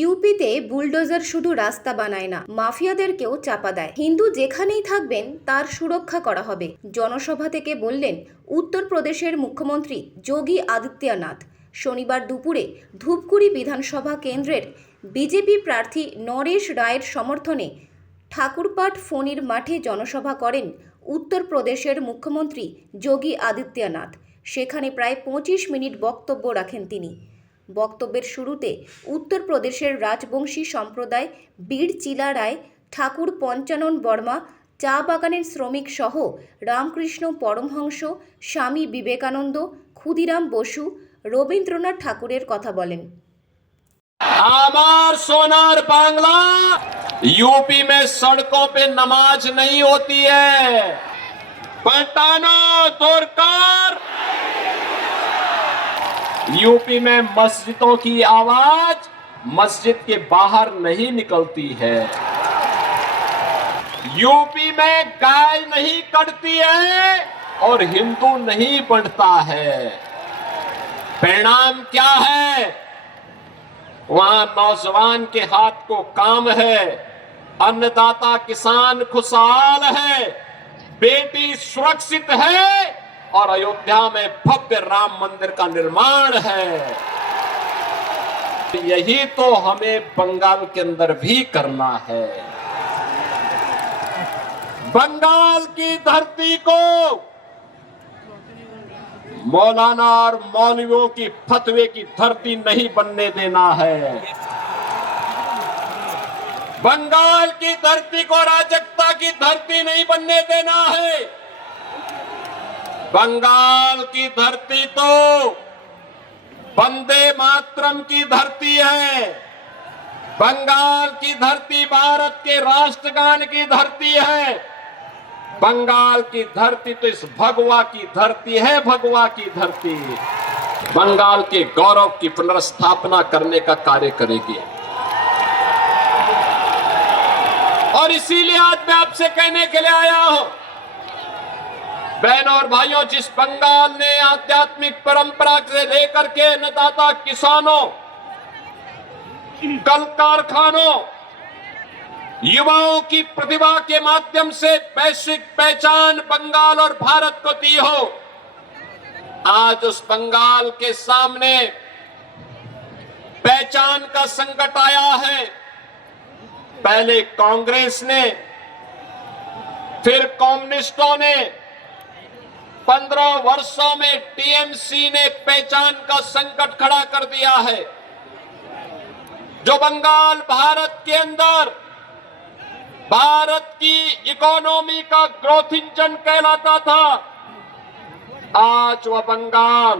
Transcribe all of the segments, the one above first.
ইউপিতে bulldozer শুধু রাস্তা বানায় না, মাফিয়াদেরকেও চাপা দেয়। হিন্দু যেখানেই থাকবেন তার সুরক্ষা করা হবে, জনসভা থেকে বললেন উত্তরপ্রদেশের মুখ্যমন্ত্রী যোগী আদিত্যনাথ। শনিবার দুপুরে ধূপগুড়ি বিধানসভা কেন্দ্রের বিজেপি প্রার্থী নরেশ রায়ের সমর্থনে ঠাকুরপাট ফণির মাঠে জনসভা করেন উত্তরপ্রদেশের মুখ্যমন্ত্রী যোগী আদিত্যনাথ। সেখানে প্রায় 25 মিনিট বক্তব্য রাখেন তিনি। বক্তব্যের শুরুতে উত্তরপ্রদেশের রাজবংশী সম্প্রদায় বীর চিলা রায়, ঠাকুর পঞ্চানন বর্মা, চা বাগানের শ্রমিক সহ রামকৃষ্ণ পরমহংস, স্বামী বিবেকানন্দ, ক্ষুদিরাম বসু, রবীন্দ্রনাথ ঠাকুরের কথা বলেন। आमार सोनार बांग्ला यूपी में सड़कों पे नमाज नहीं होती है। पलटानो तोड़कर यूपी में मस्जिदों की आवाज मस्जिद के बाहर नहीं निकलती है। यूपी में गाय नहीं कटती है और हिंदू नहीं बनता है। परिणाम क्या है? वहां नौजवान के हाथ को काम है, अन्नदाता किसान खुशहाल है, बेटी सुरक्षित है और अयोध्या में भव्य राम मंदिर का निर्माण है। यही तो हमें बंगाल के अंदर भी करना है। बंगाल की धरती को मौलाना और मौलवियों की फतवे की धरती नहीं बनने देना है। बंगाल की धरती को अराजकता की धरती नहीं बनने देना है। बंगाल की धरती तो वंदे मातरम की धरती है। बंगाल की धरती भारत के राष्ट्रगान की धरती है। बंगाल की धरती तो इस भगवा की धरती है, भगवा की धरती बंगाल के गौरव की पुनर्स्थापना करने का कार्य करेगी। और इसीलिए आज मैं आपसे कहने के लिए आया हूं, बहनों और भाइयों, जिस बंगाल ने आध्यात्मिक परंपरा से लेकर के अन्नदाता किसानों, कल कारखानों, युवाओं की प्रतिभा के माध्यम से वैश्विक पहचान बंगाल और भारत को दी हो, आज उस बंगाल के सामने पहचान का संकट आया है। पहले कांग्रेस ने, फिर कम्युनिस्टों ने, 15 वर्षों में टीएमसी ने पहचान का संकट खड़ा कर दिया है। जो बंगाल भारत के अंदर भारत की इकोनॉमी का ग्रोथ इंजन कहलाता था, आज वह बंगाल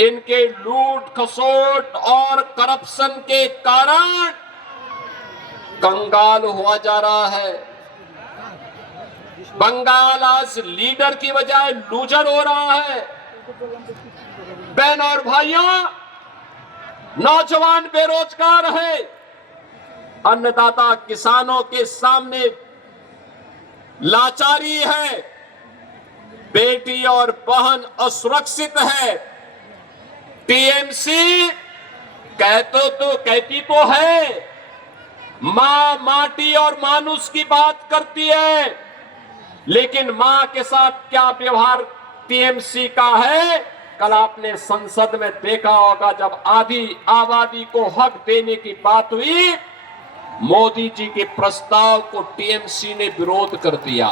इनके लूट खसोट और करप्शन के कारण कंगाल हुआ जा रहा है। बंगाल आज लीडर की बजाय लूजर हो रहा है। बहनों और भाइयों, नौजवान बेरोजगार है, अन्नदाता किसानों के सामने लाचारी है, बेटी और बहन असुरक्षित है। टीएमसी कहती तो है, मां, माटी और मानुष की बात करती है, लेकिन मां के साथ क्या व्यवहार टीएमसी का है? कल आपने संसद में देखा होगा, जब आधी आबादी को हक देने की बात हुई, मोदी जी के प्रस्ताव को टीएमसी ने विरोध कर दिया।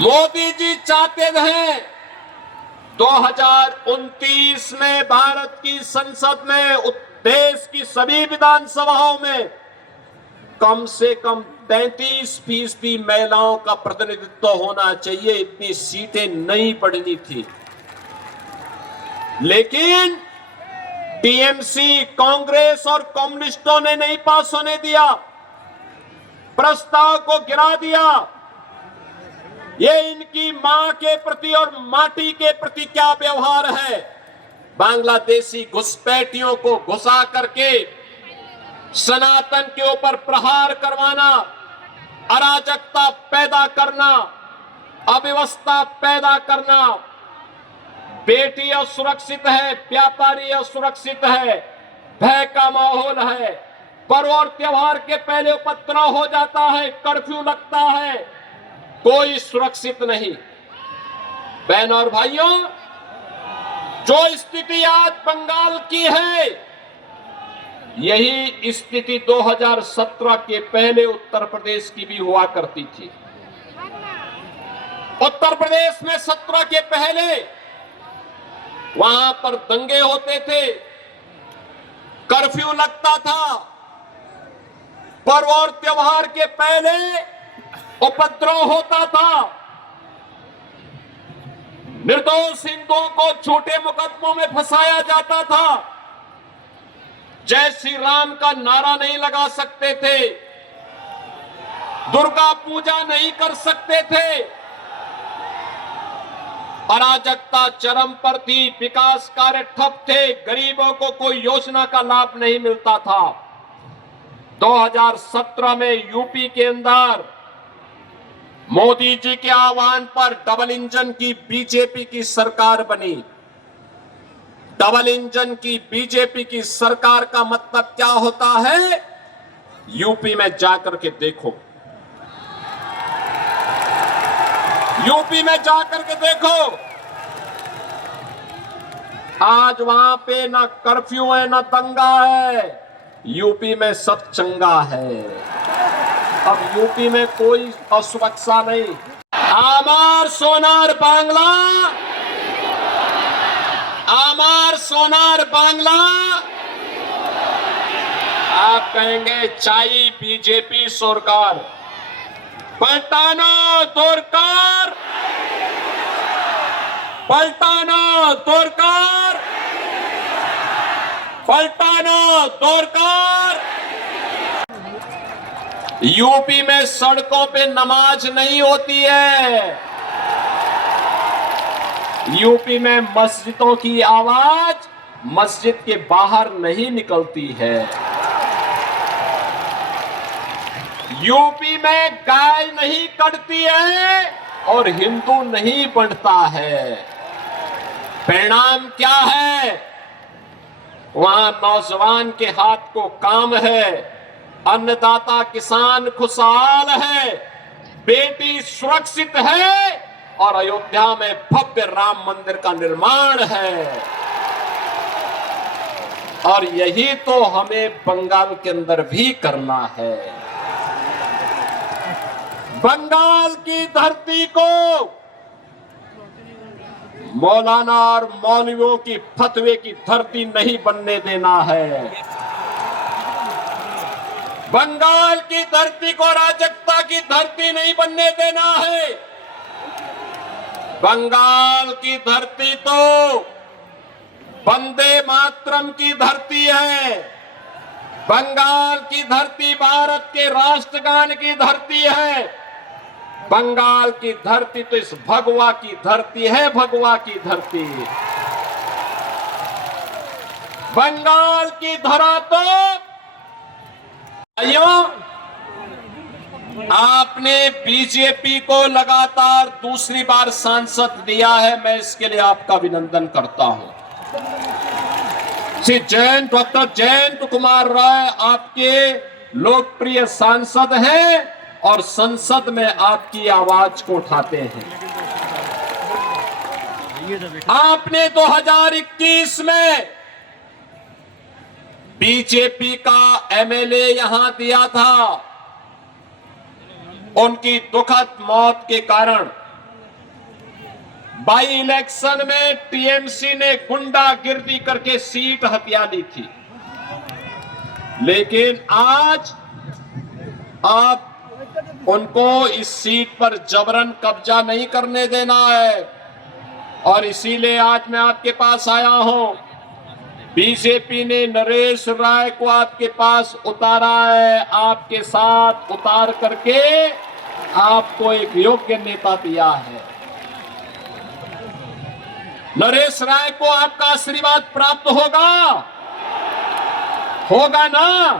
मोदी जी चाहते हैं 2029 में भारत की संसद में, देश की सभी विधानसभाओं में कम से कम 33% महिलाओं का प्रतिनिधित्व होना चाहिए। इतनी सीटें नहीं पड़नी थी, लेकिन टीएमसी, कांग्रेस और कम्युनिस्टों ने नहीं पास होने दिया, प्रस्ताव को गिरा दिया। ये इनकी मां के प्रति और माटी के प्रति क्या व्यवहार है? बांग्लादेशी घुसपैठियों को घुसा करके सनातन के ऊपर प्रहार करवाना, अराजकता पैदा करना, अव्यवस्था पैदा करना, बेटी असुरक्षित है, व्यापारी असुरक्षित है, भय का माहौल है, पर्व और त्योहार के पहले उपद्रव हो जाता है, कर्फ्यू लगता है, कोई सुरक्षित नहीं। बहन और भाइयों, जो स्थिति आज बंगाल की है, यही स्थिति 2017 के पहले उत्तर प्रदेश की भी हुआ करती थी। उत्तर प्रदेश में 17 के पहले वहां पर दंगे होते थे, कर्फ्यू लगता था, पर्व और त्योहार के पहले उपद्रव होता था, निर्दोष हिंदुओं को छोटे मुकदमों में फंसाया जाता था, जय श्री राम का नारा नहीं लगा सकते थे, दुर्गा पूजा नहीं कर सकते थे, अराजकता चरम पर थी, विकास कार्य ठप थे, गरीबों को कोई योजना का लाभ नहीं मिलता था। 2017 में यूपी के अंदर मोदी जी के आह्वान पर डबल इंजन की बीजेपी की सरकार बनी। डबल इंजन की बीजेपी की सरकार का मतलब क्या होता है, यूपी में जाकर के देखो, यूपी में जाकर के देखो। आज वहां पे ना कर्फ्यू है ना दंगा है, यूपी में सब चंगा है। अब यूपी में कोई असुरक्षा नहीं। आमार सोनार बांग्ला, आमार सोनार बांग्ला, आप कहेंगे चाहिए बीजेपी सरकार, पलटाना दरकार, पलटाना दरकार, पलटाना दरकार। यूपी में सड़कों पे नमाज नहीं होती है, यूपी में मस्जिदों की आवाज मस्जिद के बाहर नहीं निकलती है। यूपी में गाय नहीं कटती है और हिंदू नहीं बढ़ता है। परिणाम क्या है, वहां नौजवान के हाथ को काम है, अन्नदाता किसान खुशहाल है, बेटी सुरक्षित है और अयोध्या में भव्य राम मंदिर का निर्माण है। और यही तो हमें बंगाल के अंदर भी करना है। बंगाल की धरती को मौलाना और मौलवियों की फतवे की धरती नहीं बनने देना है। बंगाल की धरती को अराजकता की धरती नहीं बनने देना है। बंगाल की धरती तो वंदे मातरम की धरती है। बंगाल की धरती भारत के राष्ट्रगान की धरती है। बंगाल की धरती तो इस भगवा की धरती है, भगवा की धरती। बंगाल की धरा तो भाइयों, आपने बीजेपी को लगातार दूसरी बार सांसद दिया है, मैं इसके लिए आपका अभिनंदन करता हूं। श्री डॉक्टर जयंत कुमार राय आपके लोकप्रिय सांसद हैं और संसद में आपकी आवाज को उठाते हैं। आपने 2021 में बीजेपी का एमएलए यहां दिया था, उनकी दुखद मौत के कारण बाई इलेक्शन में टीएमसी ने गुंडागिर्दी करके सीट हथिया ली थी। लेकिन आज आप उनको इस सीट पर जबरन कब्जा नहीं करने देना है और इसीलिए आज मैं आपके पास आया हूं। बीजेपी ने नरेश राय को आपके पास उतारा है, आपके साथ उतार करके आपको एक योग्य नेता दिया है। नरेश राय को आपका आशीर्वाद प्राप्त होगा ना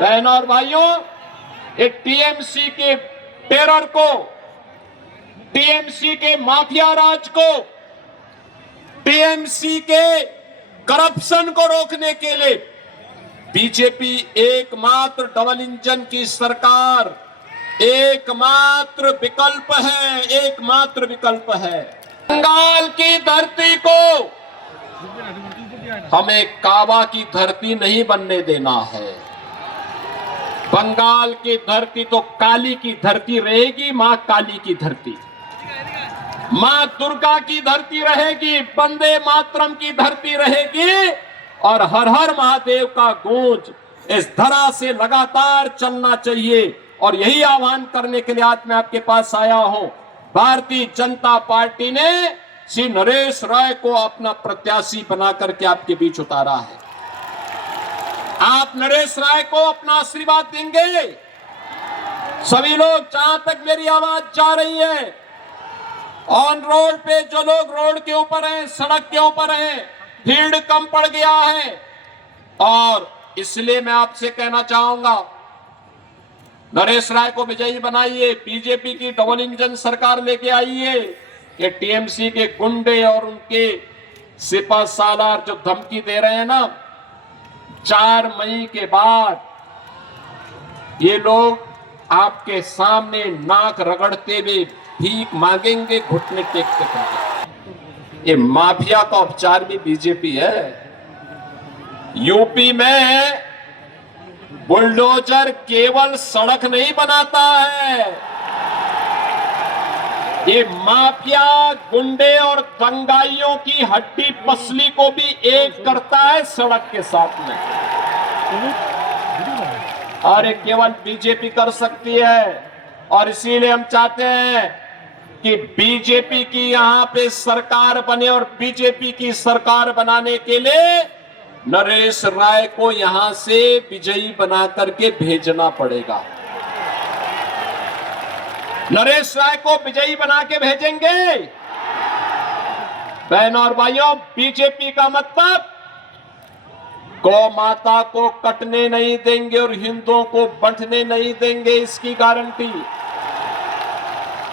बहनों और भाइयों। एक टीएमसी के टेरर को टीएमसी के माफिया राज को, टीएमसी के करप्शन को रोकने के लिए बीजेपी एकमात्र डबल इंजन की सरकार, एकमात्र विकल्प है, एकमात्र विकल्प है। बंगाल की धरती को हमें काबा की धरती नहीं बनने देना है। बंगाल की धरती तो काली की धरती रहेगी, मां काली की धरती, मां दुर्गा की धरती रहेगी, वंदे मातरम की धरती रहेगी और हर हर महादेव का गूंज इस धरा से लगातार चलना चाहिए। और यही आह्वान करने के लिए आज मैं आपके पास आया हूं। भारतीय जनता पार्टी ने श्री नरेश राय को अपना प्रत्याशी बना करके आपके बीच उतारा है। आप नरेश राय को अपना आशीर्वाद देंगे? सभी लोग, जहां तक मेरी आवाज जा रही है, ऑन रोड पे जो लोग रोड के ऊपर हैं, सड़क के ऊपर हैं, भीड़ कम पड़ गया है और इसलिए मैं आपसे कहना चाहूंगा, नरेश राय को विजयी बनाइए, बीजेपी की डबल इंजन सरकार लेके आइए। ये टीएमसी के गुंडे और उनके सिपह सालार जो धमकी दे रहे हैं ना, 4 मई के बाद ये लोग आपके सामने नाक रगड़ते हुए भीख मांगेंगे, घुटने टेकते करके। ये माफिया का उपचार भी बीजेपी है। यूपी में बुलडोजर केवल सड़क नहीं बनाता है, ये माफिया, गुंडे और दंगाइयों की हड्डी पसली को भी एक करता है सड़क के साथ में। और ये केवल बीजेपी कर सकती है और इसीलिए हम चाहते हैं कि बीजेपी की यहां पे सरकार बने और बीजेपी की सरकार बनाने के लिए नरेश राय को यहां से विजयी बना करके भेजना पड़ेगा। नरेश राय को विजयी बना के भेजेंगे। बहनों और भाइयों, बीजेपी का मतलब गौ माता को कटने नहीं देंगे और हिंदुओं को बंटने नहीं देंगे, इसकी गारंटी।